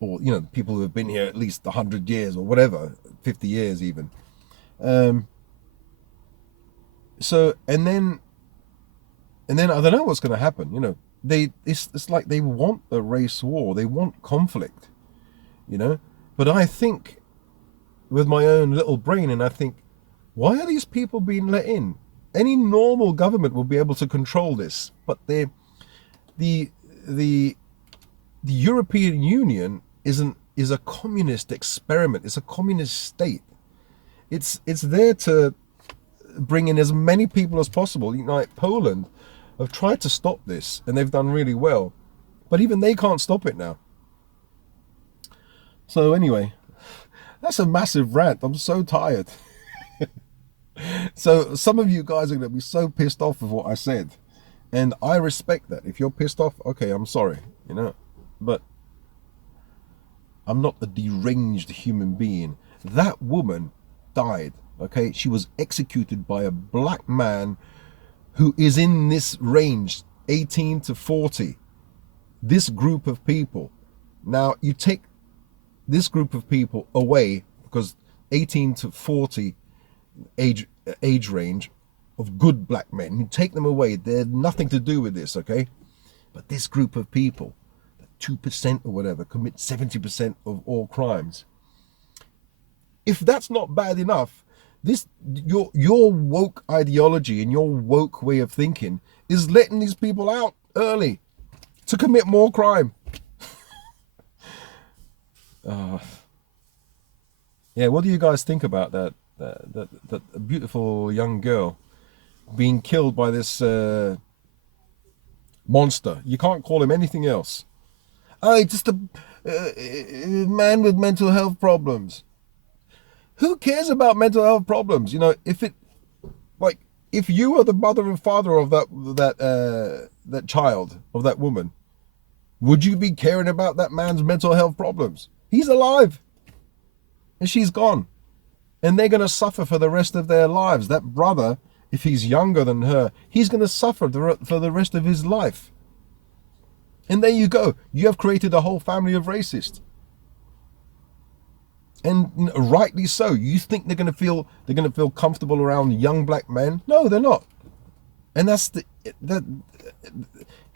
or you know, people who have been here at least 100 years or whatever, 50 years even. So and then I don't know what's going to happen. You know, it's like they want a race war, they want conflict, you know. But I think with my own little brain, and I think, why are these people being let in? Any normal government will be able to control this, but the European Union is a communist experiment. It's a communist state. It's there to bring in as many people as possible. You know, like Poland have tried to stop this, and they've done really well, but even they can't stop it now. So anyway, that's a massive rant. I'm so tired. So some of you guys are going to be so pissed off with what I said, and I respect that. If you're pissed off, okay, I'm sorry, you know, but I'm not a deranged human being. That woman died, okay? She was executed by a black man who is in this range, 18 to 40. This group of people. Now, you take this group of people away, because 18 to 40 age range of good black men, you take them away, they have nothing to do with this, okay? But this group of people, 2% or whatever, commit 70% of all crimes. If that's not bad enough, this your woke ideology and your woke way of thinking is letting these people out early to commit more crime. Yeah, what do you guys think about that beautiful young girl being killed by this monster? You can't call him anything else. Oh, just a man with mental health problems. Who cares about mental health problems? You know, if you are the mother and father of that child, of that woman, would you be caring about that man's mental health problems? He's alive, and she's gone, and they're going to suffer for the rest of their lives. That brother, if he's younger than her, he's going to suffer for the rest of his life. And there you go. You have created a whole family of racists. And you know, rightly so. You think they're going to feel comfortable around young black men? No, they're not. And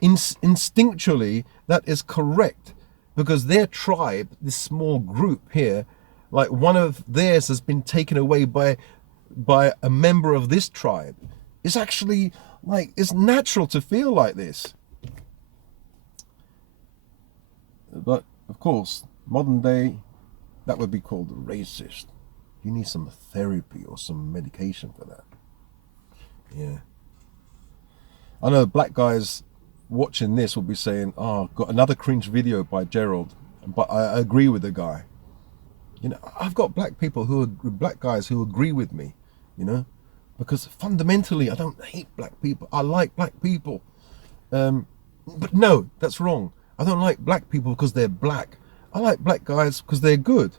instinctually that is correct, because their tribe, this small group here, like one of theirs has been taken away by a member of this tribe. It's actually like, it's natural to feel like this. But of course, modern day, that would be called racist. You need some therapy or some medication for that. Yeah. I know black guys watching this will be saying, oh, got another cringe video by Gerald. But I agree with the guy. You know, I've got black guys who agree with me, you know, because fundamentally I don't hate black people. I like black people. But no, that's wrong. I don't like black people because they're black. I like black guys because they're good.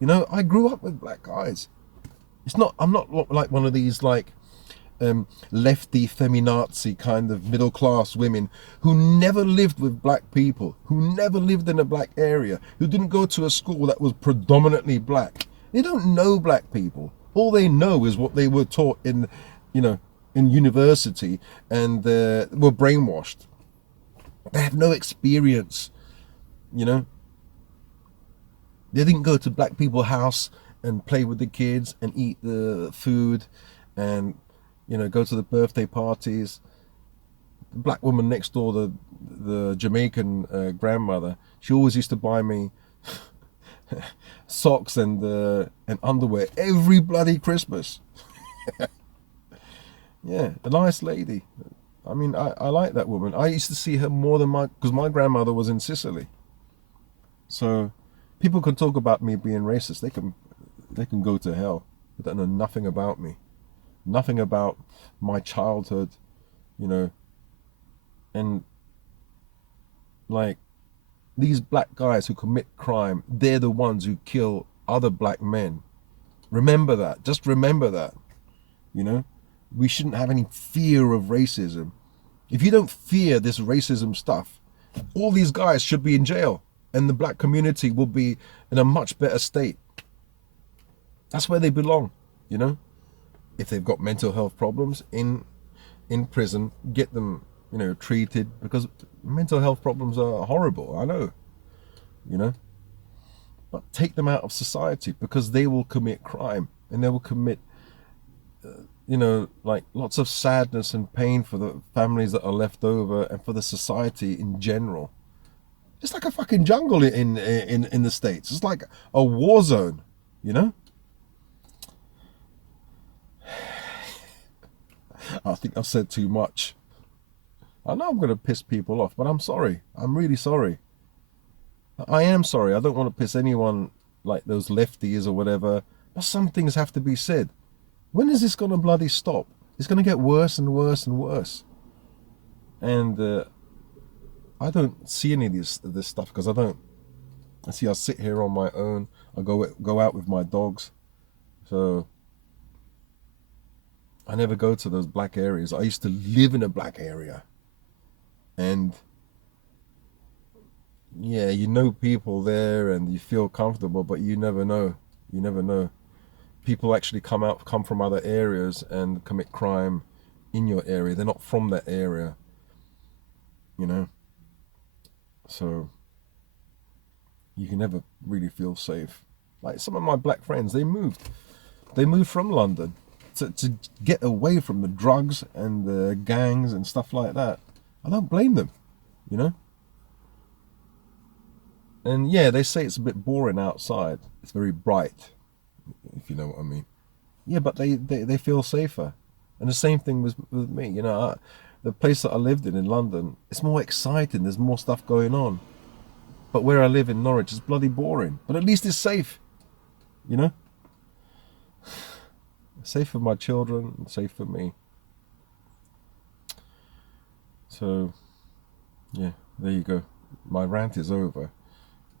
You know, I grew up with black guys. I'm not like one of these like lefty feminazi kind of middle class women who never lived with black people, who never lived in a black area, who didn't go to a school that was predominantly black. They don't know black people. All they know is what they were taught in, in university, and were brainwashed. They have no experience, They didn't go to black people's house and play with the kids and eat the food and, go to the birthday parties. The black woman next door, the Jamaican grandmother, she always used to buy me socks and underwear every bloody Christmas. Yeah, a nice lady. I mean, I like that woman. I used to see her more than because my grandmother was in Sicily. So people can talk about me being racist. They can go to hell. They don't know nothing about me. Nothing about my childhood, and like these black guys who commit crime, they're the ones who kill other black men. Remember that. Just remember that. We shouldn't have any fear of racism. If you don't fear this racism stuff, all these guys should be in jail, and the black community will be in a much better state. That's where they belong, If they've got mental health problems in prison, get them, treated, because mental health problems are horrible, I know, But take them out of society, because they will commit crime, and they will commit like lots of sadness and pain for the families that are left over, and for the society in general. It's like a fucking jungle in the States. It's like a war zone, I think I've said too much. I know I'm going to piss people off, but I'm sorry. I'm really sorry. I am sorry. I don't want to piss anyone like those lefties or whatever, but some things have to be said. When is this going to bloody stop? It's going to get worse and worse and worse. And I don't see any of this stuff, because I sit here on my own. I go out with my dogs. So I never go to those black areas. I used to live in a black area. And yeah, people there and you feel comfortable, but you never know. You never know. People actually come from other areas and commit crime in your area. They're not from that area, So you can never really feel safe. Like some of my black friends, they moved from London to get away from the drugs and the gangs and stuff like that. I don't blame them, And yeah, they say it's a bit boring outside. It's very bright, if you know what I mean. Yeah, but they feel safer. And the same thing with me, the place that I lived in London, it's more exciting, there's more stuff going on. But where I live in Norwich is bloody boring. But at least it's safe, Safe for my children, safe for me. So, yeah, there you go. My rant is over.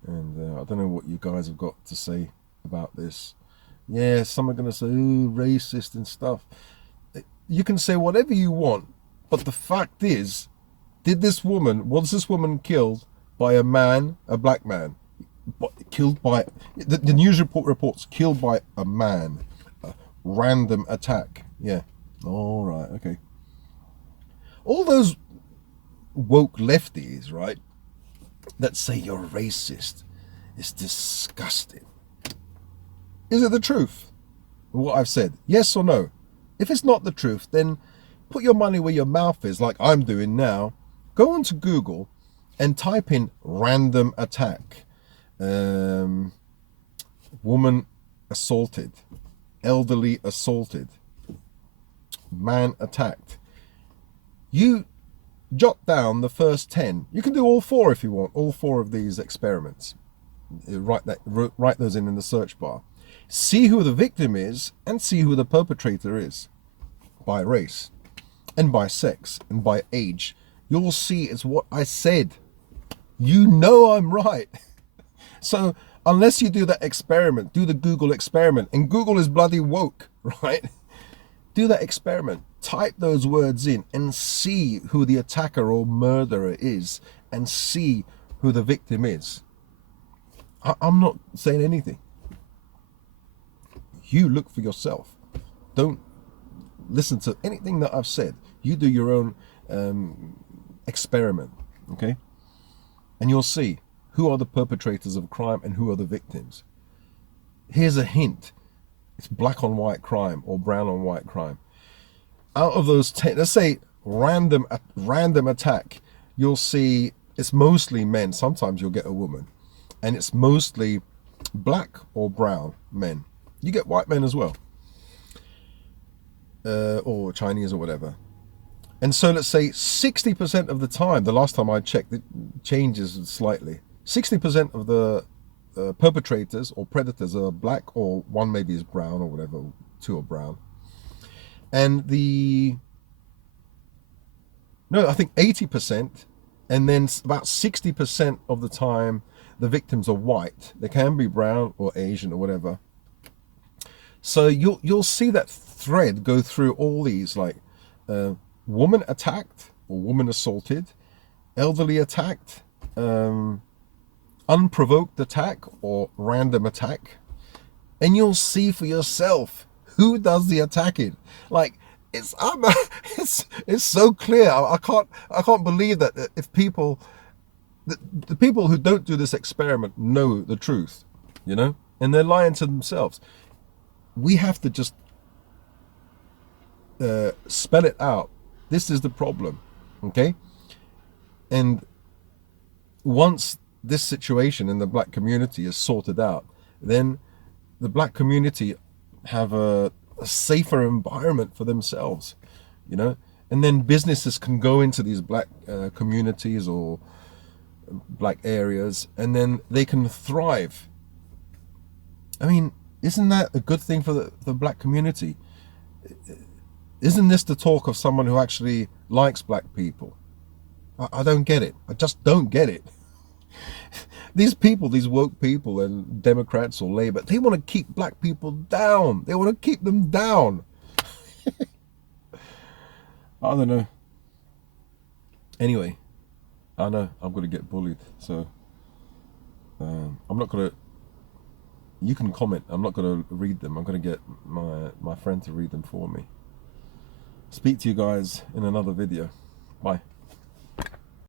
And I don't know what you guys have got to say about this. Yeah, some are going to say, ooh, racist and stuff. You can say whatever you want, but the fact is, was this woman killed by a man, a black man? Killed by, the news reports, killed by a man. A random attack. Yeah, all right, okay. All those woke lefties, right, that say you're racist, is disgusting. Is it the truth, what I've said? Yes or no? If it's not the truth, then put your money where your mouth is, like I'm doing now. Go onto Google and type in random attack. Woman assaulted. Elderly assaulted. Man attacked. You jot down the first 10. You can do all 4 if you want, all 4 of these experiments. Write those in the search bar. See who the victim is and see who the perpetrator is, by race and by sex and by age. You'll see it's what I said. I'm right. So unless you do that experiment, do the Google experiment, and Google is bloody woke, right? Do that experiment. type those words in and see who the attacker or murderer is, and see who the victim is. I'm not saying anything. You look for yourself. Don't listen to anything that I've said. You do your own experiment, okay? And you'll see who are the perpetrators of crime and who are the victims. Here's a hint. It's black on white crime or brown on white crime. Out of those 10, let's say random attack, you'll see it's mostly men. Sometimes you'll get a woman. And it's mostly black or brown men. You get white men as well. Or Chinese or whatever. And so let's say 60% of the time, the last time I checked, it changes slightly. 60% of the perpetrators or predators are black, or one maybe is brown or whatever, two are brown. And I think 80%, and then about 60% of the time, the victims are white. They can be brown or Asian or whatever. So you'll see that thread go through all these, like woman attacked or woman assaulted, elderly attacked, unprovoked attack or random attack, and you'll see for yourself who does the attacking. Like it's so clear. I can't believe that if people, the people who don't do this experiment know the truth, you know, and they're lying to themselves. We have to just spell it out. This is the problem, okay? And once this situation in the black community is sorted out, then the black community have a safer environment for themselves, you know? And then businesses can go into these black communities or black areas, and then they can thrive. I mean, isn't that a good thing for the black community? Isn't this the talk of someone who actually likes black people? I don't get it. I just don't get it. These people, these woke people and Democrats or Labour, they want to keep black people down. They want to keep them down. I don't know. Anyway, I know I'm going to get bullied. So I'm not going to... You can comment. I'm not going to read them. I'm going to get my friend to read them for me. Speak to you guys in another video. Bye.